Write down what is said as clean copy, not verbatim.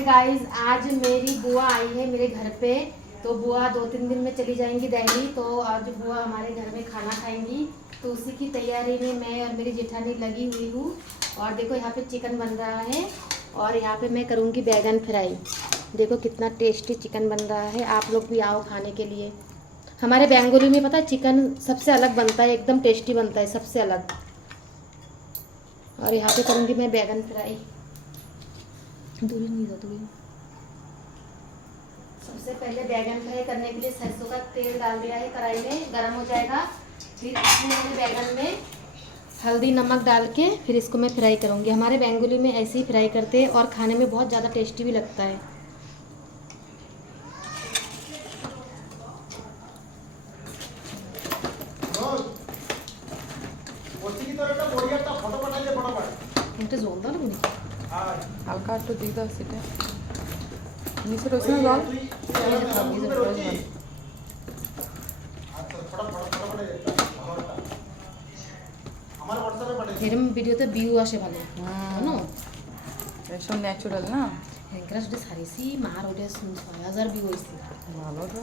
है गाइस, आज मेरी बुआ आई है मेरे घर पे। तो बुआ 2-3 दिन में चली जाएंगी दिल्ली, तो आज बुआ हमारे घर में खाना खाएंगी। तो उसी की तैयारी में मैं और मेरी जेठानी लगी हुई हूँ। और देखो यहाँ पे चिकन बन रहा है और यहाँ पे मैं करूँगी बैगन फ्राई। देखो कितना टेस्टी चिकन बन रहा है, आप लोग भी आओ खाने के लिए। हमारे बेंगलुरु में पता है चिकन सबसे अलग बनता है, एकदम टेस्टी बनता है, सबसे अलग। और यहाँ पे करूँगी मैं बैगन फ्राई। दूरी नहीं दो दूरी। सबसे पहले बैगन फ्राई करने के लिए सरसों का तेल डाल दिया है, कढ़ाई में गर्म हो जाएगा। फिर इसमें मैंने बैगन में हल्दी नमक डाल के फिर इसको मैं फ्राई करूँगी। हमारे बेंगलुरु में ऐसे ही फ्राई करते हैं और खाने में बहुत ज़्यादा टेस्टी भी लगता है। হালকা একটু দিয়ে দাও সেটা নিচে রয়েছে না জল এরম ভিডিওতে ভিউ আসে ভালো, জানো? এসব ন্যাচারাল না, হ্যাঁ, সারিছি মার ওটা ৬,০০০ ভিউ হয়েছে। ভালো তো।